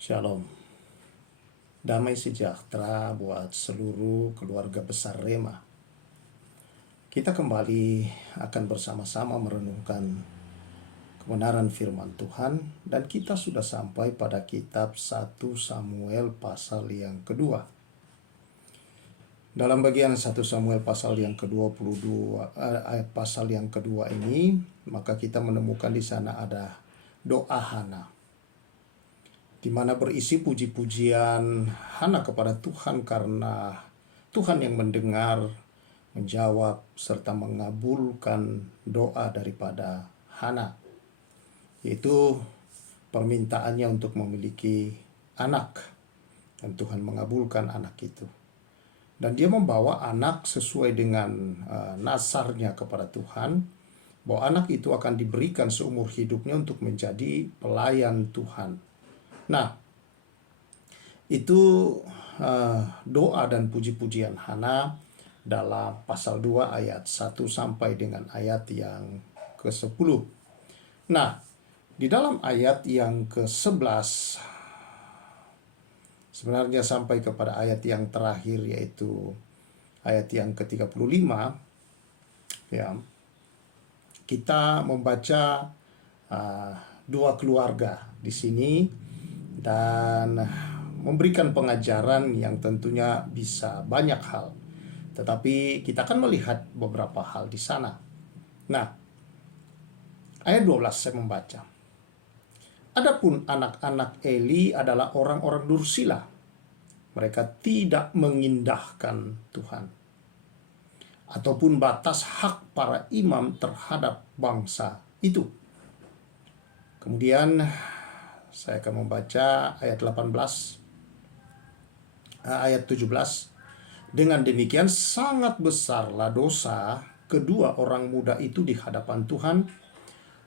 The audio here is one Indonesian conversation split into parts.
Shalom. Damai sejahtera buat seluruh keluarga besar Rema. Kita kembali akan bersama-sama merenungkan kebenaran firman Tuhan, dan kita sudah sampai pada kitab 1 Samuel pasal yang kedua. Dalam bagian 1 Samuel pasal yang ke-22, pasal yang kedua ini, maka kita menemukan di sana ada doa Hana, di mana berisi puji-pujian Hana kepada Tuhan karena Tuhan yang mendengar, menjawab, serta mengabulkan doa daripada Hana, yaitu permintaannya untuk memiliki anak, dan Tuhan mengabulkan anak itu. Dan dia membawa anak sesuai dengan nasarnya kepada Tuhan, bahwa anak itu akan diberikan seumur hidupnya untuk menjadi pelayan Tuhan. Nah, itu doa dan puji-pujian Hana dalam pasal 2 ayat 1 sampai dengan ayat yang ke-10. Nah, di dalam ayat yang ke-11, sebenarnya sampai kepada ayat yang terakhir, yaitu ayat yang ke-35, ya, kita membaca dua keluarga di sini dan memberikan pengajaran yang tentunya bisa banyak hal. Tetapi kita akan melihat beberapa hal di sana. Nah, ayat 12 saya membaca. Adapun anak-anak Eli adalah orang-orang dursila. Mereka tidak mengindahkan Tuhan ataupun batas hak para imam terhadap bangsa itu. Kemudian saya akan membaca ayat 17. Dengan demikian sangat besarlah dosa kedua orang muda itu di hadapan Tuhan,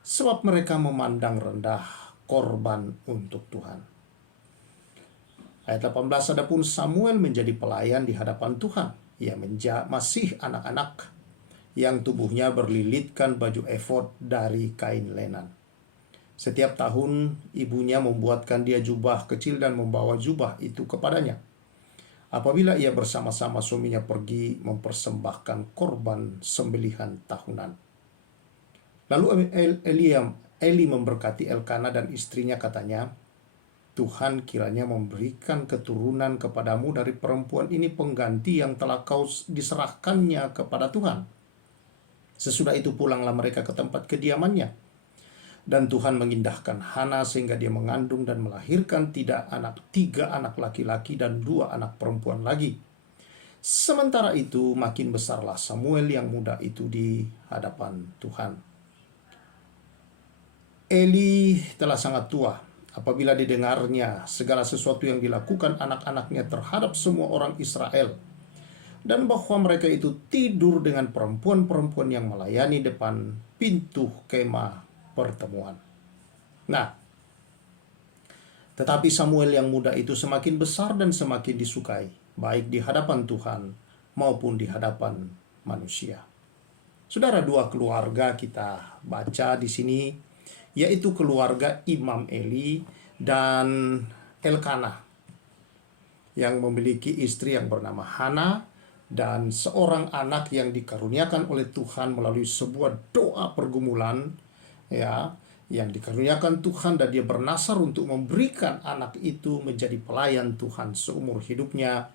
sebab mereka memandang rendah korban untuk Tuhan. Ayat 18, adapun Samuel menjadi pelayan di hadapan Tuhan. Ia masih anak-anak yang tubuhnya berlilitkan baju efod dari kain lenan. Setiap tahun ibunya membuatkan dia jubah kecil dan membawa jubah itu kepadanya apabila ia bersama-sama suaminya pergi mempersembahkan korban sembelihan tahunan. Lalu Eli memberkati Elkana dan istrinya, katanya, Tuhan kiranya memberikan keturunan kepadamu dari perempuan ini pengganti yang telah kau diserahkannya kepada Tuhan. Sesudah itu pulanglah mereka ke tempat kediamannya. Dan Tuhan mengindahkan Hana sehingga dia mengandung dan melahirkan 3 anak laki-laki dan 2 anak perempuan lagi. Sementara itu makin besarlah Samuel yang muda itu di hadapan Tuhan. Eli telah sangat tua apabila didengarnya segala sesuatu yang dilakukan anak-anaknya terhadap semua orang Israel, dan bahwa mereka itu tidur dengan perempuan-perempuan yang melayani depan pintu kemah pertemuan. Nah, tetapi Samuel yang muda itu semakin besar dan semakin disukai, baik di hadapan Tuhan maupun di hadapan manusia. Saudara, 2 keluarga kita baca di sini, yaitu keluarga Imam Eli dan Elkana, yang memiliki istri yang bernama Hana dan seorang anak yang dikaruniakan oleh Tuhan melalui sebuah doa pergumulan, ya, yang dikaruniakan Tuhan, dan dia bernasar untuk memberikan anak itu menjadi pelayan Tuhan seumur hidupnya.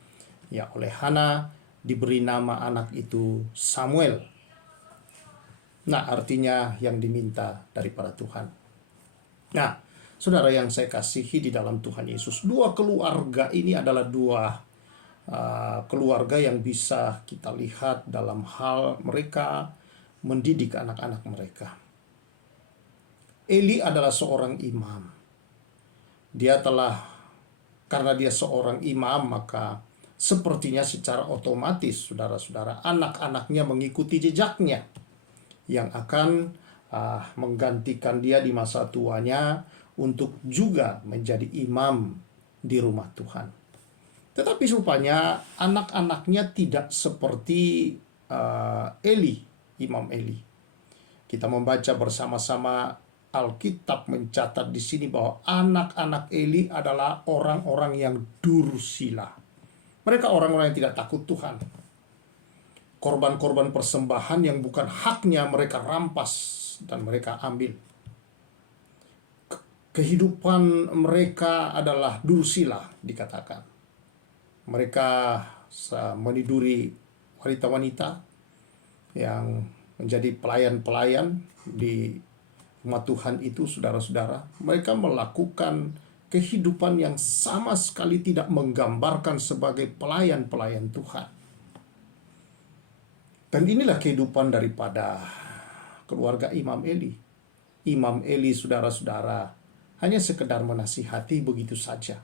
Ya, oleh Hana diberi nama anak itu Samuel. Nah, artinya yang diminta daripada Tuhan. Nah, saudara yang saya kasihi di dalam Tuhan Yesus, 2 keluarga ini adalah 2 keluarga yang bisa kita lihat dalam hal mereka mendidik anak-anak mereka. Eli adalah seorang imam. Karena dia seorang imam, maka sepertinya secara otomatis, saudara-saudara, anak-anaknya mengikuti jejaknya yang akan menggantikan dia di masa tuanya untuk juga menjadi imam di rumah Tuhan. Tetapi rupanya anak-anaknya tidak seperti Imam Eli. Kita membaca bersama-sama Alkitab mencatat di sini bahwa anak-anak Eli adalah orang-orang yang dursila. Mereka orang-orang yang tidak takut Tuhan. Korban-korban persembahan yang bukan haknya mereka rampas dan mereka ambil. Kehidupan mereka adalah dursila dikatakan. Mereka meniduri wanita-wanita yang menjadi pelayan-pelayan di rumah Tuhan itu, saudara-saudara. Mereka melakukan kehidupan yang sama sekali tidak menggambarkan sebagai pelayan-pelayan Tuhan. Dan inilah kehidupan daripada keluarga Imam Eli. Imam Eli, saudara-saudara, hanya sekedar menasihati begitu saja.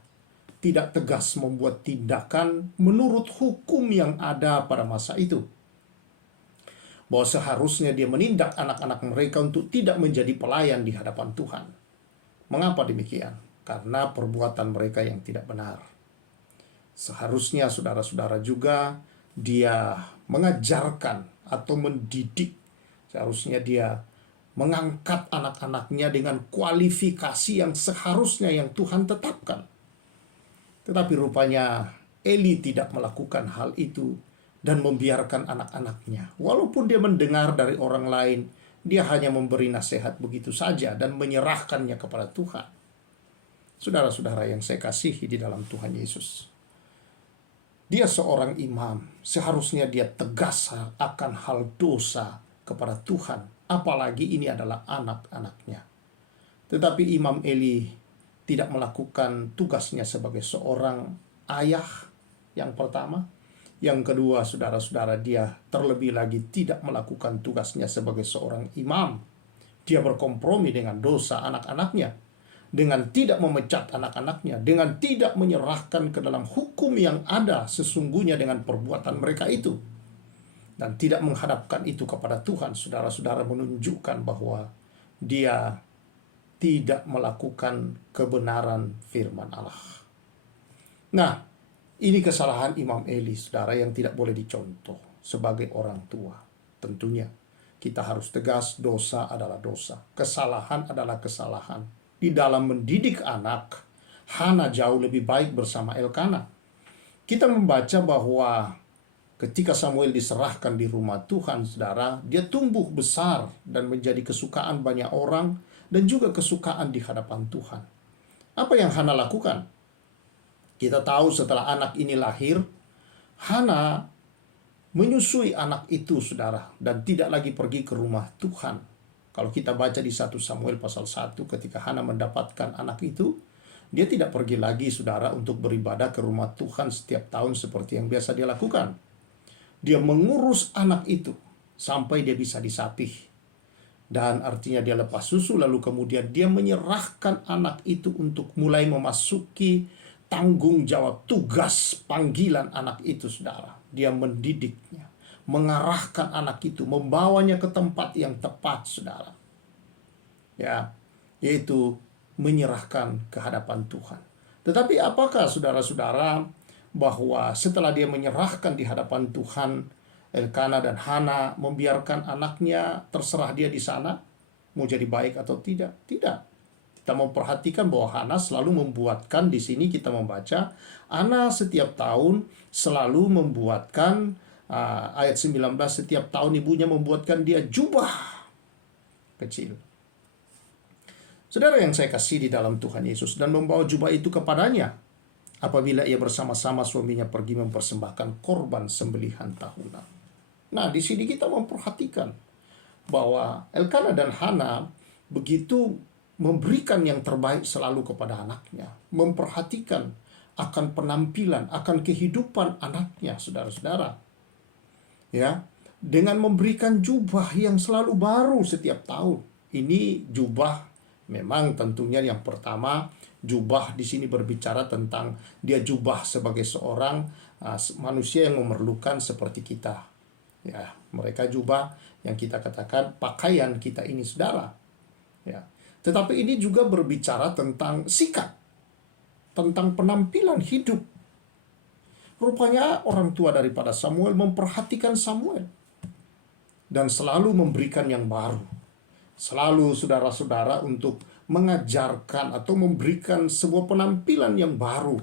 Tidak tegas membuat tindakan menurut hukum yang ada pada masa itu. Bahwa seharusnya dia menindak anak-anak mereka untuk tidak menjadi pelayan di hadapan Tuhan. Mengapa demikian? Karena perbuatan mereka yang tidak benar. Seharusnya saudara-saudara juga dia mengajarkan atau mendidik. Seharusnya dia mengangkat anak-anaknya dengan kualifikasi yang seharusnya yang Tuhan tetapkan. Tetapi rupanya Eli tidak melakukan hal itu dan membiarkan anak-anaknya. Walaupun dia mendengar dari orang lain, dia hanya memberi nasihat begitu saja dan menyerahkannya kepada Tuhan. Saudara-saudara yang saya kasihi di dalam Tuhan Yesus, dia seorang imam, seharusnya dia tegas akan hal dosa kepada Tuhan, apalagi ini adalah anak-anaknya. Tetapi Imam Eli tidak melakukan tugasnya sebagai seorang ayah yang pertama. Yang kedua, saudara-saudara, dia terlebih lagi tidak melakukan tugasnya sebagai seorang imam. Dia berkompromi dengan dosa anak-anaknya, dengan tidak memecat anak-anaknya, dengan tidak menyerahkan ke dalam hukum yang ada sesungguhnya dengan perbuatan mereka itu, dan tidak menghadapkan itu kepada Tuhan. Saudara-saudara, menunjukkan bahwa dia tidak melakukan kebenaran firman Allah. Nah, ini kesalahan Imam Eli, saudara, yang tidak boleh dicontoh sebagai orang tua. Tentunya kita harus tegas, dosa adalah dosa, kesalahan adalah kesalahan. Di dalam mendidik anak, Hana jauh lebih baik bersama Elkana. Kita membaca bahwa ketika Samuel diserahkan di rumah Tuhan, saudara, dia tumbuh besar dan menjadi kesukaan banyak orang dan juga kesukaan di hadapan Tuhan. Apa yang Hana lakukan? Kita tahu setelah anak ini lahir, Hana menyusui anak itu, saudara, dan tidak lagi pergi ke rumah Tuhan. Kalau kita baca di 1 Samuel pasal 1, ketika Hana mendapatkan anak itu, dia tidak pergi lagi, saudara, untuk beribadah ke rumah Tuhan setiap tahun seperti yang biasa dia lakukan. Dia mengurus anak itu sampai dia bisa disapih. Dan artinya dia lepas susu, lalu kemudian dia menyerahkan anak itu untuk mulai memasuki tanggung jawab, tugas, panggilan anak itu, saudara. Dia mendidiknya, mengarahkan anak itu, membawanya ke tempat yang tepat, saudara. Ya, yaitu menyerahkan ke hadapan Tuhan. Tetapi apakah saudara-saudara bahwa setelah dia menyerahkan di hadapan Tuhan, Elkana dan Hana membiarkan anaknya terserah dia di sana mau jadi baik atau tidak? Tidak. Kita memperhatikan bahwa Hana selalu membuatkan, di sini kita membaca, Hana setiap tahun selalu membuatkan, ayat 19, setiap tahun ibunya membuatkan dia jubah kecil. Saudara yang saya kasih di dalam Tuhan Yesus, dan membawa jubah itu kepadanya apabila ia bersama-sama suaminya pergi mempersembahkan korban sembelihan tahunan. Nah, di sini kita memperhatikan bahwa Elkana dan Hana begitu memberikan yang terbaik selalu kepada anaknya, memperhatikan akan penampilan, akan kehidupan anaknya, saudara-saudara. Ya, dengan memberikan jubah yang selalu baru setiap tahun. Ini jubah, memang tentunya yang pertama, jubah di sini berbicara tentang dia jubah sebagai seorang manusia yang memerlukan seperti kita. Ya, mereka jubah yang kita katakan pakaian kita ini, saudara. Ya. Tetapi ini juga berbicara tentang sikap, tentang penampilan hidup. Rupanya orang tua daripada Samuel memperhatikan Samuel dan selalu memberikan yang baru. selalu saudara-saudara untuk mengajarkan atau memberikan sebuah penampilan yang baru,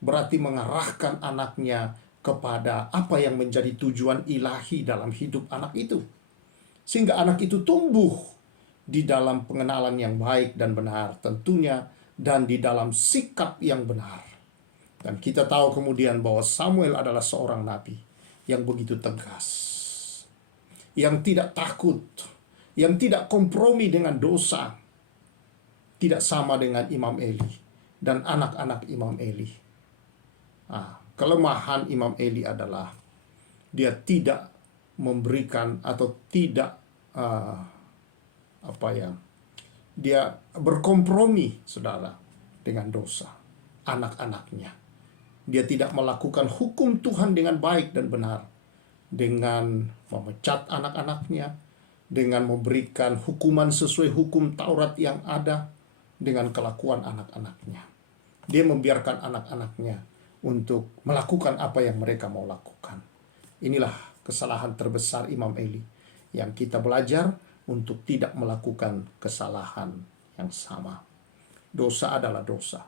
berarti mengarahkan anaknya kepada apa yang menjadi tujuan ilahi dalam hidup anak itu. Sehingga anak itu tumbuh di dalam pengenalan yang baik dan benar tentunya, dan di dalam sikap yang benar. Dan kita tahu kemudian bahwa Samuel adalah seorang nabi yang begitu tegas, yang tidak takut, yang tidak kompromi dengan dosa. Tidak sama dengan Imam Eli dan anak-anak Imam Eli. Kelemahan Imam Eli adalah dia tidak memberikan atau tidak dia berkompromi, saudara, dengan dosa anak-anaknya. Dia tidak melakukan hukum Tuhan dengan baik dan benar, dengan memecat anak-anaknya, dengan memberikan hukuman sesuai hukum Taurat yang ada, dengan kelakuan anak-anaknya. Dia membiarkan anak-anaknya untuk melakukan apa yang mereka mau lakukan. Inilah kesalahan terbesar Imam Eli, yang kita belajar untuk tidak melakukan kesalahan yang sama. Dosa adalah dosa.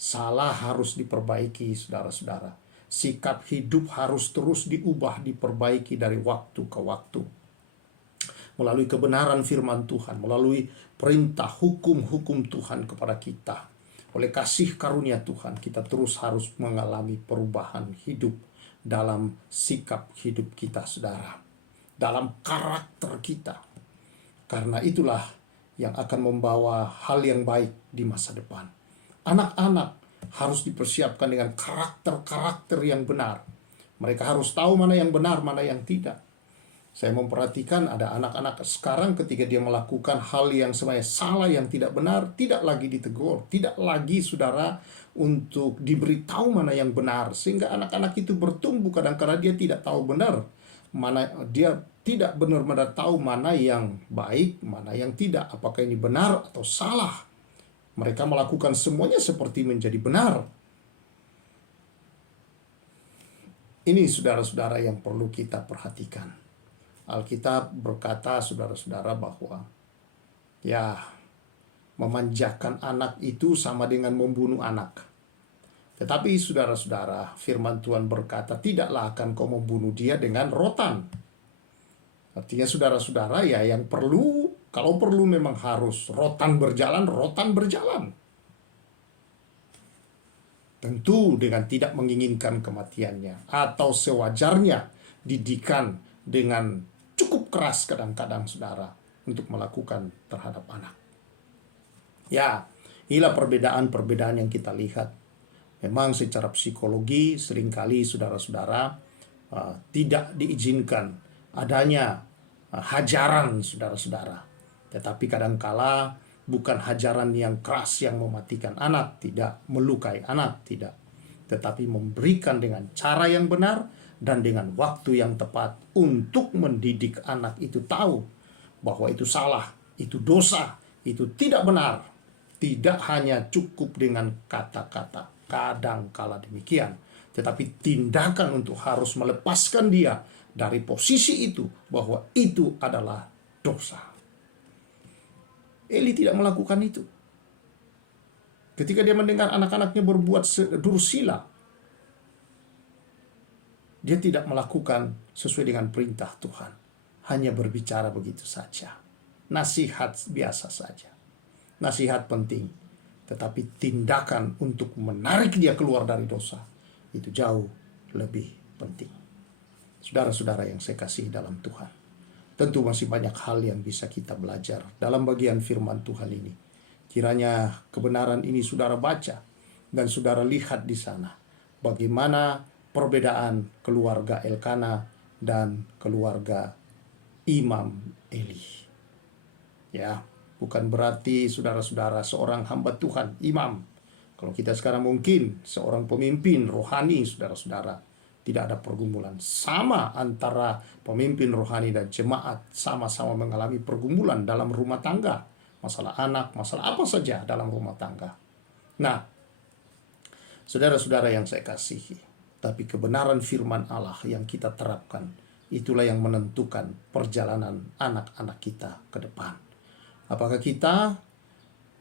Salah harus diperbaiki, saudara-saudara. Sikap hidup harus terus diubah, diperbaiki dari waktu ke waktu. Melalui kebenaran firman Tuhan, melalui perintah hukum-hukum Tuhan kepada kita. Oleh kasih karunia Tuhan, kita terus harus mengalami perubahan hidup dalam sikap hidup kita, saudara. Dalam karakter kita. Karena itulah yang akan membawa hal yang baik di masa depan. Anak-anak harus dipersiapkan dengan karakter-karakter yang benar. Mereka harus tahu mana yang benar, mana yang tidak. Saya memperhatikan ada anak-anak sekarang ketika dia melakukan hal yang sebenarnya salah, yang tidak benar, tidak lagi ditegur, tidak lagi, saudara, untuk diberitahu mana yang benar. Sehingga anak-anak itu bertumbuh kadang-kadang dia tidak tahu benar, mana dia tidak benar-benar tahu mana yang baik, mana yang tidak, apakah ini benar atau salah. Mereka melakukan semuanya seperti menjadi benar. Ini saudara-saudara yang perlu kita perhatikan. Alkitab berkata, saudara-saudara, bahwa memanjakan anak itu sama dengan membunuh anak. Tetapi saudara-saudara, firman Tuhan berkata, tidaklah akan kau membunuh dia dengan rotan. Artinya saudara-saudara, yang perlu, kalau perlu memang harus rotan berjalan. Tentu dengan tidak menginginkan kematiannya, atau sewajarnya didikan dengan cukup keras kadang-kadang, saudara, untuk melakukan terhadap anak. Inilah perbedaan-perbedaan yang kita lihat. Memang secara psikologi seringkali saudara-saudara tidak diizinkan adanya hajaran, saudara-saudara. Tetapi kadangkala bukan hajaran yang keras yang mematikan anak, tidak melukai anak, tidak. Tetapi memberikan dengan cara yang benar dan dengan waktu yang tepat untuk mendidik anak itu tahu bahwa itu salah, itu dosa, itu tidak benar. Tidak hanya cukup dengan kata-kata, kadangkala demikian, tetapi tindakan untuk harus melepaskan dia dari posisi itu, bahwa itu adalah dosa. Eli tidak melakukan itu. Ketika dia mendengar anak-anaknya berbuat dursila, dia tidak melakukan sesuai dengan perintah Tuhan. Hanya berbicara begitu saja. Nasihat biasa saja. Nasihat penting. Tetapi tindakan untuk menarik dia keluar dari dosa, itu jauh lebih penting. Saudara-saudara yang saya kasih dalam Tuhan, tentu masih banyak hal yang bisa kita belajar dalam bagian firman Tuhan ini. Kiranya kebenaran ini saudara baca dan saudara lihat di sana. Bagaimana perbedaan keluarga Elkana dan keluarga Imam Eli. Bukan berarti saudara-saudara seorang hamba Tuhan, imam. Kalau kita sekarang mungkin seorang pemimpin rohani, saudara-saudara, tidak ada pergumulan. Sama antara pemimpin rohani dan jemaat, sama-sama mengalami pergumulan dalam rumah tangga. Masalah anak, masalah apa saja dalam rumah tangga. Nah, saudara-saudara yang saya kasihi, tapi kebenaran firman Allah yang kita terapkan, itulah yang menentukan perjalanan anak-anak kita ke depan. Apakah kita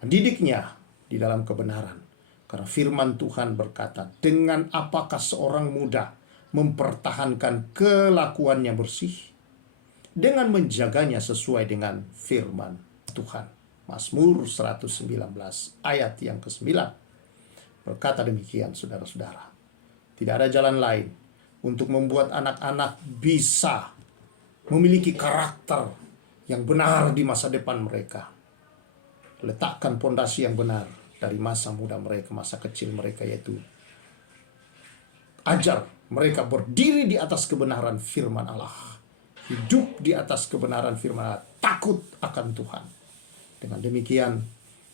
mendidiknya di dalam kebenaran? Karena firman Tuhan berkata, dengan apakah seorang muda mempertahankan kelakuannya bersih? Dengan menjaganya sesuai dengan firman Tuhan. Mazmur 119 ayat yang ke-9 berkata demikian, saudara-saudara. Tidak ada jalan lain untuk membuat anak-anak bisa memiliki karakter yang benar di masa depan mereka. Letakkan pondasi yang benar dari masa muda mereka, masa kecil mereka, yaitu ajar mereka berdiri di atas kebenaran firman Allah. Hidup di atas kebenaran firman Allah, takut akan Tuhan. Dengan demikian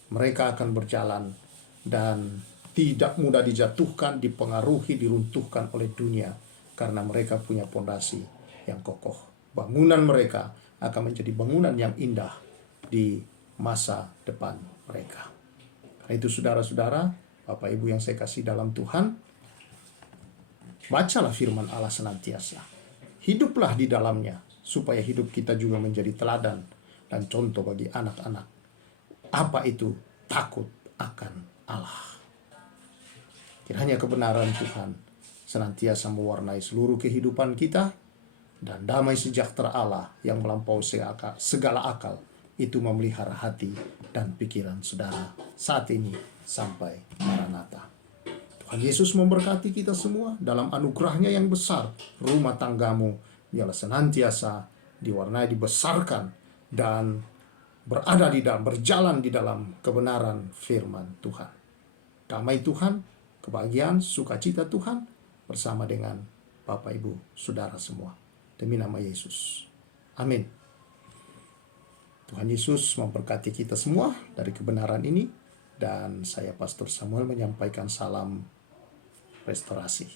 mereka akan berjalan dan tidak mudah dijatuhkan, dipengaruhi, diruntuhkan oleh dunia, karena mereka punya pondasi yang kokoh. Bangunan mereka akan menjadi bangunan yang indah di masa depan mereka. Karena itu saudara-saudara, Bapak Ibu yang saya kasih dalam Tuhan, bacalah firman Allah senantiasa. Hiduplah di dalamnya, supaya hidup kita juga menjadi teladan dan contoh bagi anak-anak. Apa itu? Takut akan Allah. Kiranya kebenaran Tuhan senantiasa mewarnai seluruh kehidupan kita, dan damai sejahtera Allah yang melampaui segala akal itu memelihara hati dan pikiran saudara saat ini sampai Maranatha. Tuhan Yesus memberkati kita semua dalam anugerahnya yang besar. Rumah tanggamu biarlah senantiasa diwarnai, dibesarkan, dan berjalan di dalam kebenaran firman Tuhan. Damai Tuhan, kebahagiaan, sukacita Tuhan bersama dengan Bapak Ibu Saudara semua. Demi nama Yesus. Amin. Tuhan Yesus memberkati kita semua dari kebenaran ini. Dan saya Pastor Samuel menyampaikan salam restorasi.